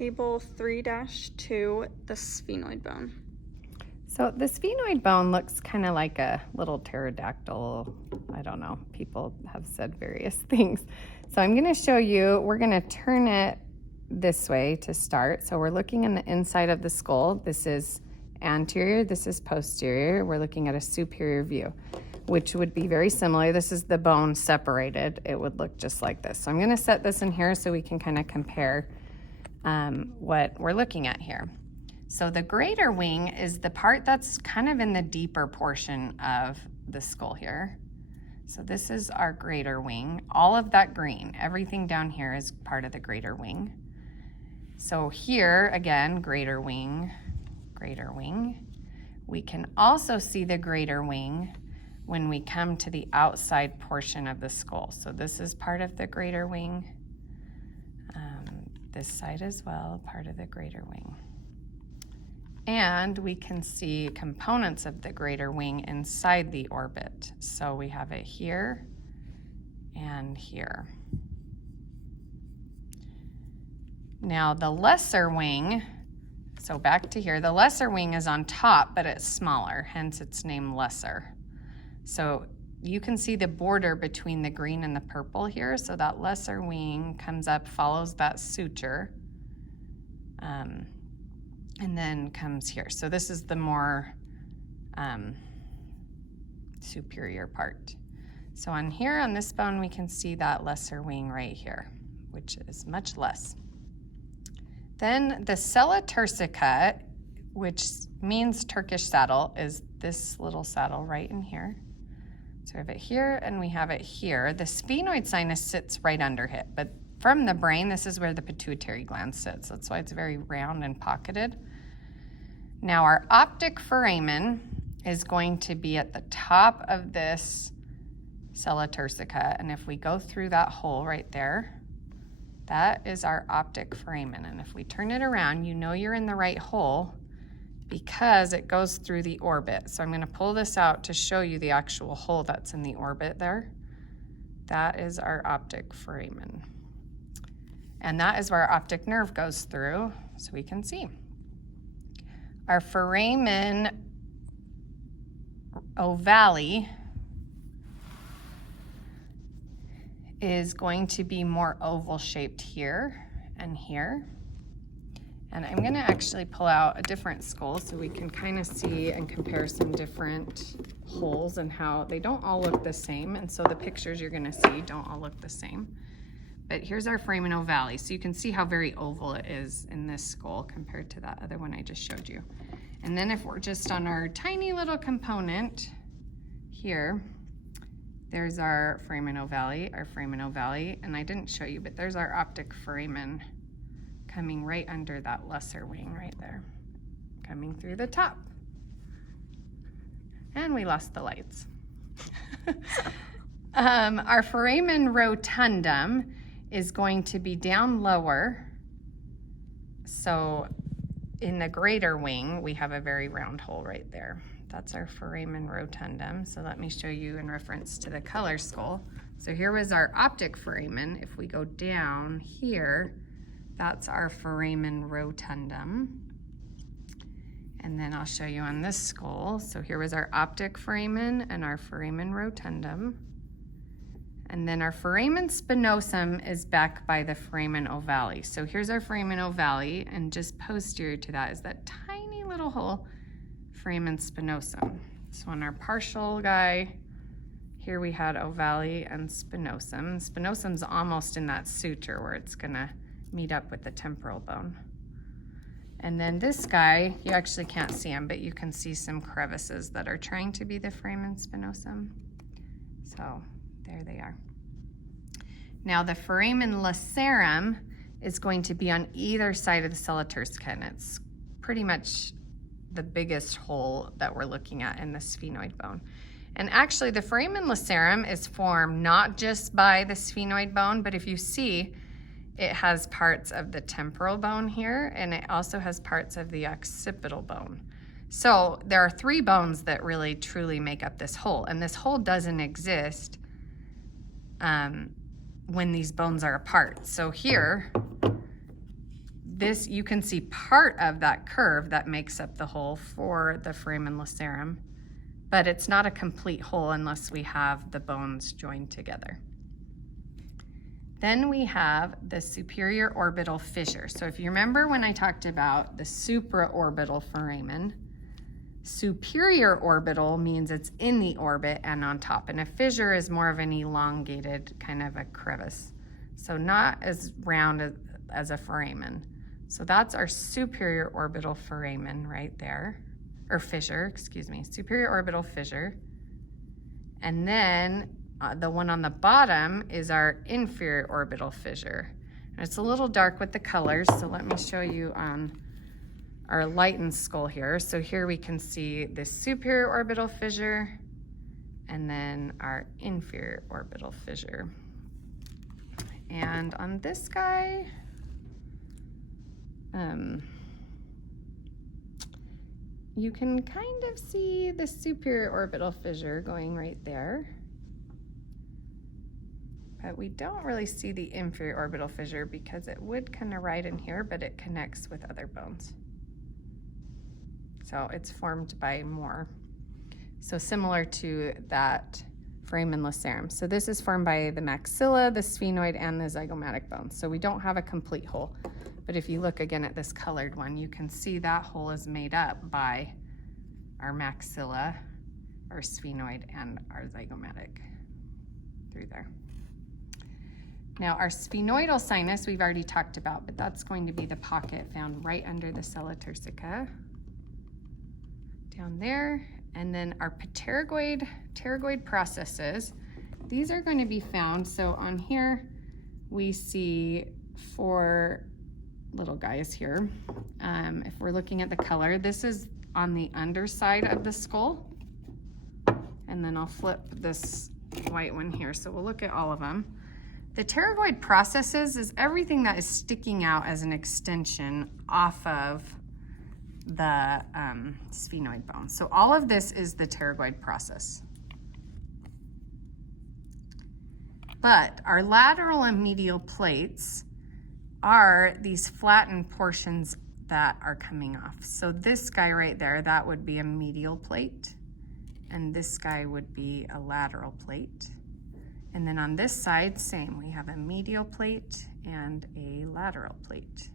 Table 3-2, the sphenoid bone. So the sphenoid bone looks kind of like a little pterodactyl. I don't know, people have said various things. So I'm going to show you, we're going to turn it this way to start. So we're looking in the inside of the skull. This is anterior, this is posterior. We're looking at a superior view, which would be very similar. This is the bone separated. It would look just like this. So I'm going to set this in here so we can kind of compare what we're looking at here. So the greater wing is the part that's kind of in the deeper portion of the skull here. So this is our greater wing. All of that green, everything down here is part of the greater wing. So here, again, greater wing, greater wing. We can also see the greater wing when we come to the outside portion of the skull. So this is part of the greater wing. This side as well, part of the greater wing. And we can see components of the greater wing inside the orbit. So we have it here and here. Now the lesser wing, so back to here, the lesser wing is on top, but it's smaller, hence it's named lesser. So you can see the border between the green and the purple here. So that lesser wing comes up, follows that suture, and then comes here. So this is the more superior part. So on here on this bone, we can see that lesser wing right here, which is much less. Then the Cela Turcica, which means Turkish saddle, is this little saddle right in here. So we have it here and we have it here. The sphenoid sinus sits right under it, but from the brain, this is where the pituitary gland sits. That's why it's very round and pocketed. Now our optic foramen is going to be at the top of this Cela Turcica, and if we go through that hole right there, that is our optic foramen. And if we turn it around, you know you're in the right hole because it goes through the orbit. So I'm going to pull this out to show you the actual hole that's in the orbit there. That is our optic foramen. And that is where our optic nerve goes through, so we can see. Our foramen ovale is going to be more oval shaped here and here. And I'm going to actually pull out a different skull so we can kind of see and compare some different holes and how they don't all look the same. And so the pictures you're going to see don't all look the same. But here's our foramen ovale. So you can see how very oval it is in this skull compared to that other one I just showed you. And then if we're just on our tiny little component here, there's our foramen ovale, and I didn't show you, but there's our optic foramen coming right under that lesser wing right there, coming through the top. And we lost the lights. Our foramen rotundum is going to be down lower. So in the greater wing, we have a very round hole right there. That's our foramen rotundum. So let me show you in reference to the color skull. So here was our optic foramen. If we go down here, that's our foramen rotundum. And then I'll show you on this skull. So here was our optic foramen and our foramen rotundum. And then our foramen spinosum is back by the foramen ovale. So here's our foramen ovale, and just posterior to that is that tiny little hole, foramen spinosum. So on our partial guy, here we had ovale and spinosum. Spinosum's almost in that suture where it's gonna meet up with the temporal bone. And then this guy, you actually can't see him, but you can see some crevices that are trying to be the foramen spinosum. So there they are. Now the foramen lacerum is going to be on either side of the Cela Turcica, and it's pretty much the biggest hole that we're looking at in the sphenoid bone. And actually the foramen lacerum is formed not just by the sphenoid bone, but if you see, it has parts of the temporal bone here, and it also has parts of the occipital bone. So there are three bones that really truly make up this hole, and this hole doesn't exist when these bones are apart. So here, this, you can see part of that curve that makes up the hole for the foramen lacerum, but it's not a complete hole unless we have the bones joined together. Then we have the superior orbital fissure. So if you remember when I talked about the supraorbital foramen, superior orbital means it's in the orbit and on top, and a fissure is more of an elongated kind of a crevice. So not as round as a foramen. So that's our superior orbital foramen right there, or fissure, excuse me, superior orbital fissure. And then the one on the bottom is our inferior orbital fissure. And it's a little dark with the colors, so let me show you on our lightened skull here. So here we can see the superior orbital fissure and then our inferior orbital fissure. And on this guy, you can kind of see the superior orbital fissure going right there. But we don't really see the inferior orbital fissure because it would kind of ride in here, but it connects with other bones. So it's formed by more. So similar to that foramen lacerum. So this is formed by the maxilla, the sphenoid, and the zygomatic bones. So we don't have a complete hole. But if you look again at this colored one, you can see that hole is made up by our maxilla, our sphenoid, and our zygomatic through there. Now our sphenoidal sinus we've already talked about, but that's going to be the pocket found right under the Cela Turcica, down there. And then our pterygoid processes, these are going to be found. So on here we see 4 little guys here. If we're looking at the color, this is on the underside of the skull. And then I'll flip this white one here. So we'll look at all of them. The pterygoid processes is everything that is sticking out as an extension off of the sphenoid bone. So all of this is the pterygoid process. But our lateral and medial plates are these flattened portions that are coming off. So this guy right there, that would be a medial plate, and this guy would be a lateral plate. And then on this side, same, we have a medial plate and a lateral plate.